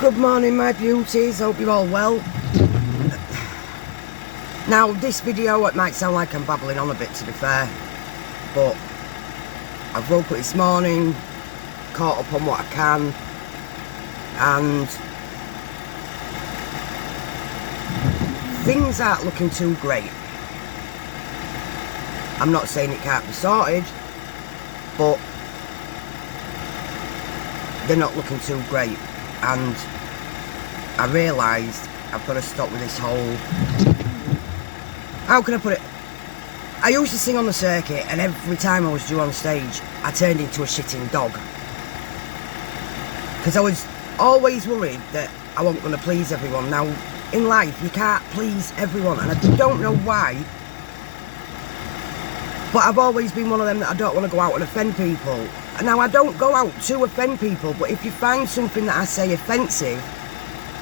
Good morning, my beauties, hope you're all well. Now this video, it might sound like I'm babbling on a bit, to be fair, but I woke up this morning, caught up on what I can, and things aren't looking too great. I'm not saying it can't be sorted, but they're not looking too great, and I realised I've got to stop with this whole, how can I put it, I used to sing on the circuit, and every time I was due on stage I turned into a shitting dog, because I was always worried that I wasn't going to please everyone. Now in life you can't please everyone, and I don't know why, but I've always been one of them that I don't want to go out and offend people. Now I don't go out to offend people, but if you find something that I say offensive,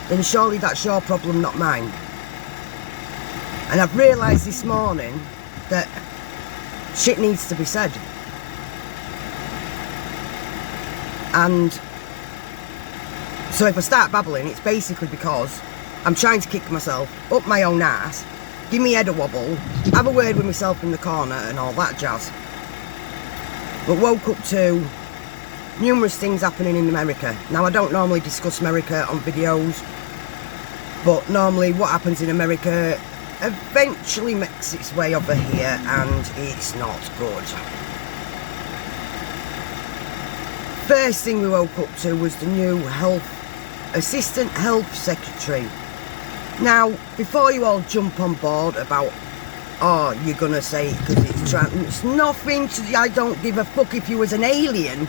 then surely that's your problem, not mine. And I've realised this morning that shit needs to be said. And so if I start babbling, it's basically because I'm trying to kick myself up my own arse, give me head a wobble, have a word with myself in the corner and all that jazz. But woke up to numerous things happening in America. Now I don't normally discuss America on videos, but normally what happens in America eventually makes its way over here, and it's not good. First thing we woke up to was the new Assistant Health Secretary. Now, before you all jump on board about, oh, you're gonna say it because it's trans, it's nothing to, I don't give a fuck if you was an alien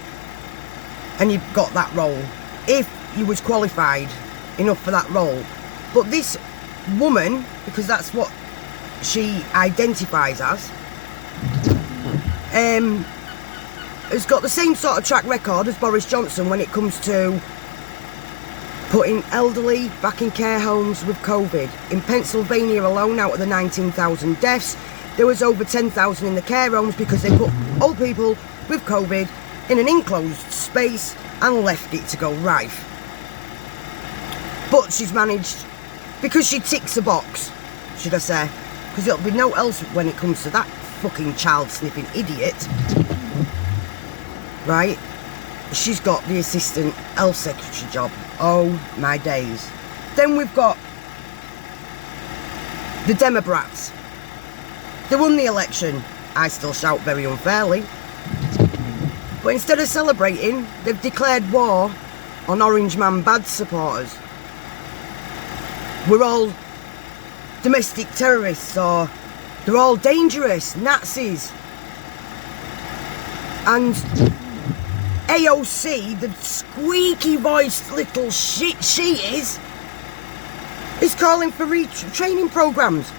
and you got that role, if you was qualified enough for that role. But this woman, because that's what she identifies as, has got the same sort of track record as Boris Johnson when it comes to putting elderly back in care homes with COVID. In Pennsylvania alone, out of the 19,000 deaths, there was over 10,000 in the care homes because they put old people with COVID in an enclosed space and left it to go rife. But she's managed, because she ticks a box, should I say, because it'll be no else when it comes to that fucking child-sniffing idiot, right? She's got the Assistant Health Secretary job. Oh my days. Then we've got the Democrats. They won the election. I still shout very unfairly. But instead of celebrating, they've declared war on Orange Man Bad supporters. We're all domestic terrorists, or they're all dangerous, Nazis. And AOC, the squeaky voiced little shit she is calling for retraining programs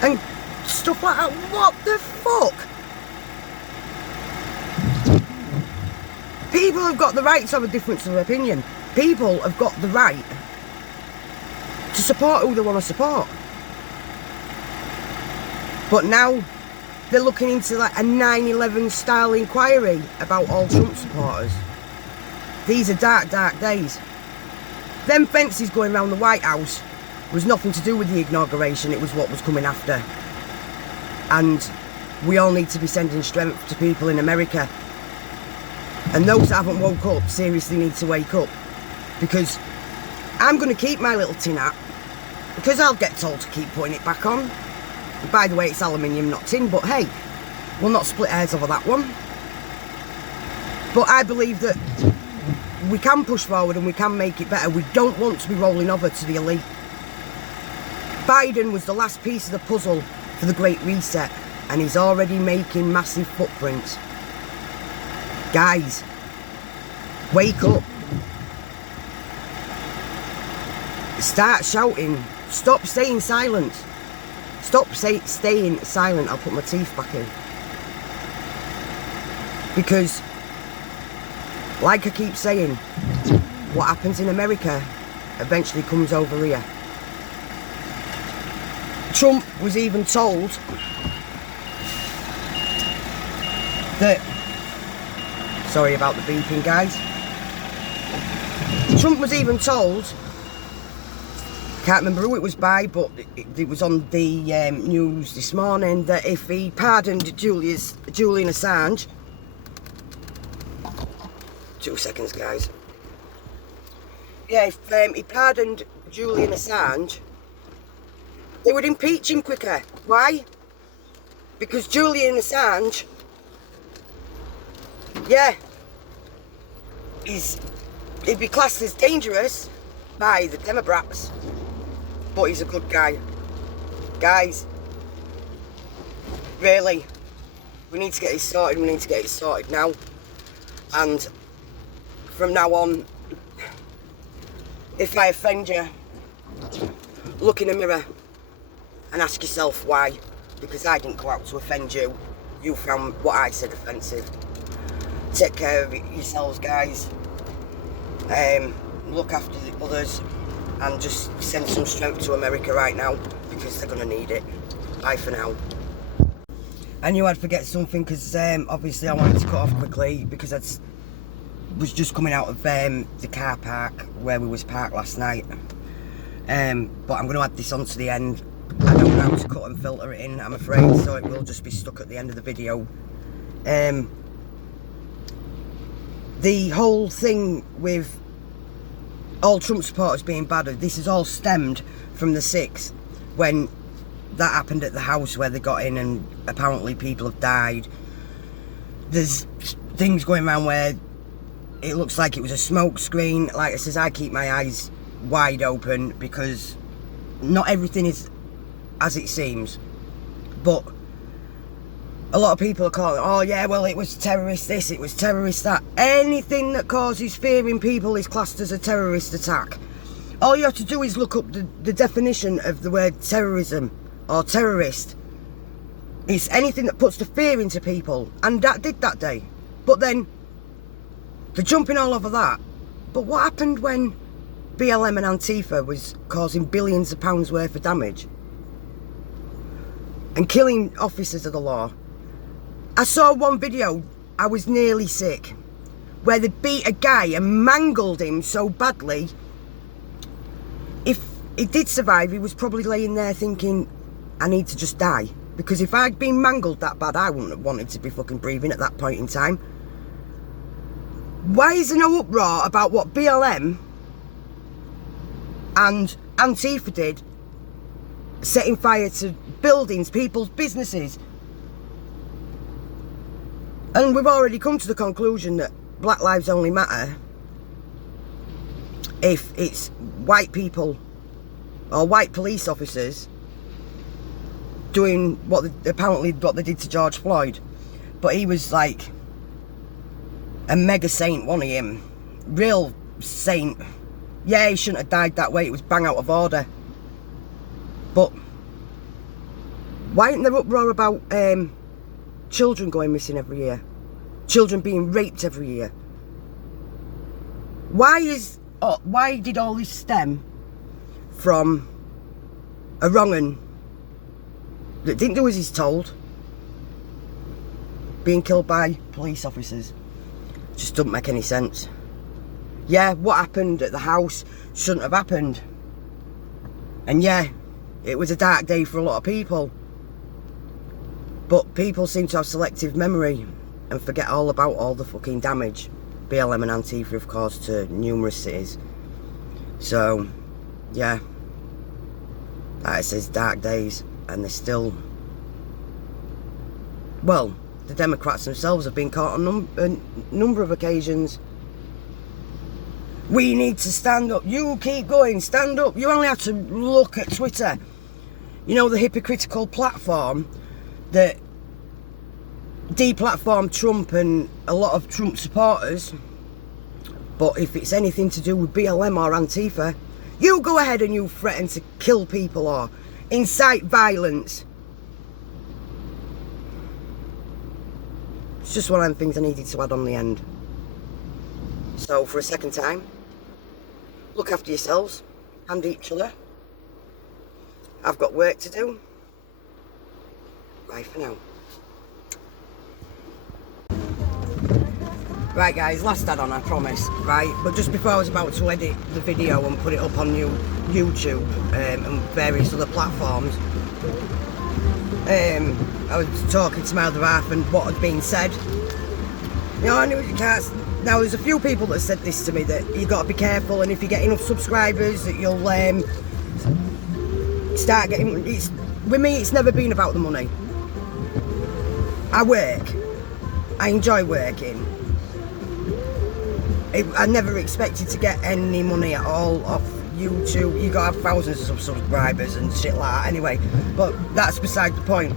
and stuff like that. What the fuck? People have got the right to have a difference of opinion. People have got the right to support who they want to support. But now they're looking into like a 9/11 style inquiry about all Trump supporters. These are dark, dark days. Them fences going around the White House was nothing to do with the inauguration, it was what was coming after. And we all need to be sending strength to people in America. And those that haven't woke up seriously need to wake up. Because I'm going to keep my little tin hat, because I'll get told to keep putting it back on. By the way, it's aluminium, not tin, but hey, we'll not split hairs over that one. But I believe that we can push forward and we can make it better. We don't want to be rolling over to the elite. Biden was the last piece of the puzzle for the Great Reset, and he's already making massive footprints. Guys, wake up. Start shouting. Stop staying silent. Stop staying silent. I'll put my teeth back in. Because, like I keep saying, what happens in America eventually comes over here. Trump was even told that, sorry about the beeping, guys, Trump was even told, can't remember who it was by, but it was on the news this morning, that if he pardoned Julian Assange, 2 seconds guys, yeah, if he pardoned Julian Assange, they would impeach him quicker. Why? Because Julian Assange, yeah, he'd be classed as dangerous by the Democrats, but he's a good guy. Guys, really, we need to get this sorted. We need to get it sorted now. And from now on, if I offend you, look in the mirror and ask yourself why. Because I didn't go out to offend you. You found what I said offensive. Take care of yourselves, guys. Look after the others, and just send some strength to America right now, because they're gonna need it. Bye for now. I knew I'd forget something, because obviously I wanted to cut off quickly, because I was just coming out of the car park where we was parked last night. But I'm going to add this on to the end. I don't know how to cut and filter it in, I'm afraid, so it will just be stuck at the end of the video. The whole thing with all Trump supporters being battered, this is all stemmed from the 6th, when that happened at the house where they got in and apparently people have died. There's things going around where it looks like it was a smoke screen. Like I says, I keep my eyes wide open, because not everything is as it seems. But a lot of people are calling, oh yeah, well it was terrorist this, it was terrorist that. Anything that causes fear in people is classed as a terrorist attack. All you have to do is look up the definition of the word terrorism or terrorist. It's anything that puts the fear into people, and that did that day. But then they're jumping all over that. But what happened when BLM and Antifa was causing billions of pounds worth of damage and killing officers of the law? I saw one video, I was nearly sick, where they beat a guy and mangled him so badly. If he did survive, he was probably laying there thinking, I need to just die. Because if I'd been mangled that bad, I wouldn't have wanted to be fucking breathing at that point in time. Why is there no uproar about what BLM and Antifa did, setting fire to buildings, people's businesses? And we've already come to the conclusion that Black Lives only matter if it's white people or white police officers doing apparently what they did to George Floyd. But he was like a mega saint, wasn't he? Him, real saint. Yeah, he shouldn't have died that way. It was bang out of order. But why isn't there uproar about children going missing every year? Children being raped every year? Why did all this stem from a wrong'un that didn't do as he's told, being killed by police officers? Just doesn't make any sense. Yeah, what happened at the house shouldn't have happened. And yeah, it was a dark day for a lot of people. But people seem to have selective memory and forget all about all the fucking damage BLM and Antifa have caused to numerous cities. So, yeah. Like it says, dark days, and they're still... Well, the Democrats themselves have been caught on a number of occasions. We need to stand up. You keep going, stand up. You only have to look at Twitter. You know, the hypocritical platform that deplatformed Trump and a lot of Trump supporters. But if it's anything to do with BLM or Antifa, you go ahead and you threaten to kill people or incite violence. It's just one of them things I needed to add on the end. So for a second time, look after yourselves and each other. I've got work to do. Bye for now. Right guys, last add on, I promise, right? But just before I was about to edit the video and put it up on YouTube and various other platforms, I was talking to my other half and what had been said. You know, I knew you can't. Now there's a few people that said this to me, that you got to be careful, and if you get enough subscribers that you'll start getting. With me, it's never been about the money. I work. I enjoy working. I never expected to get any money at all off YouTube. You gotta have thousands of subscribers and shit like that anyway, but that's beside the point.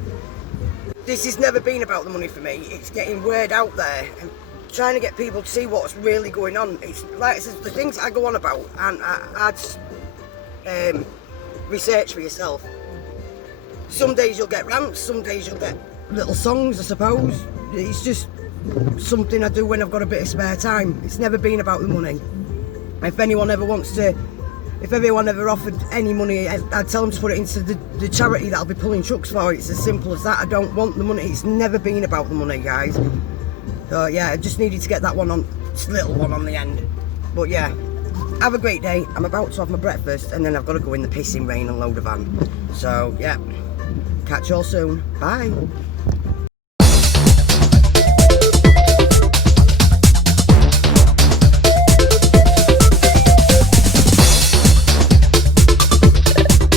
This has never been about the money for me. It's getting word out there and trying to get people to see what's really going on. It's like the things I go on about, and I'd research for yourself. Some days you'll get rants, some days you'll get little songs, I suppose. It's just something I do when I've got a bit of spare time. It's never been about the money. If anyone ever wants to, if everyone ever offered any money, I'd tell them to put it into the charity that I'll be pulling trucks for. It's as simple as that. I don't want the money. It's never been about the money, guys. So yeah, I just needed to get that one on, this little one on the end. But yeah, have a great day. I'm about to have my breakfast and then I've got to go in the pissing rain and load a van. So yeah, catch you all soon. Bye.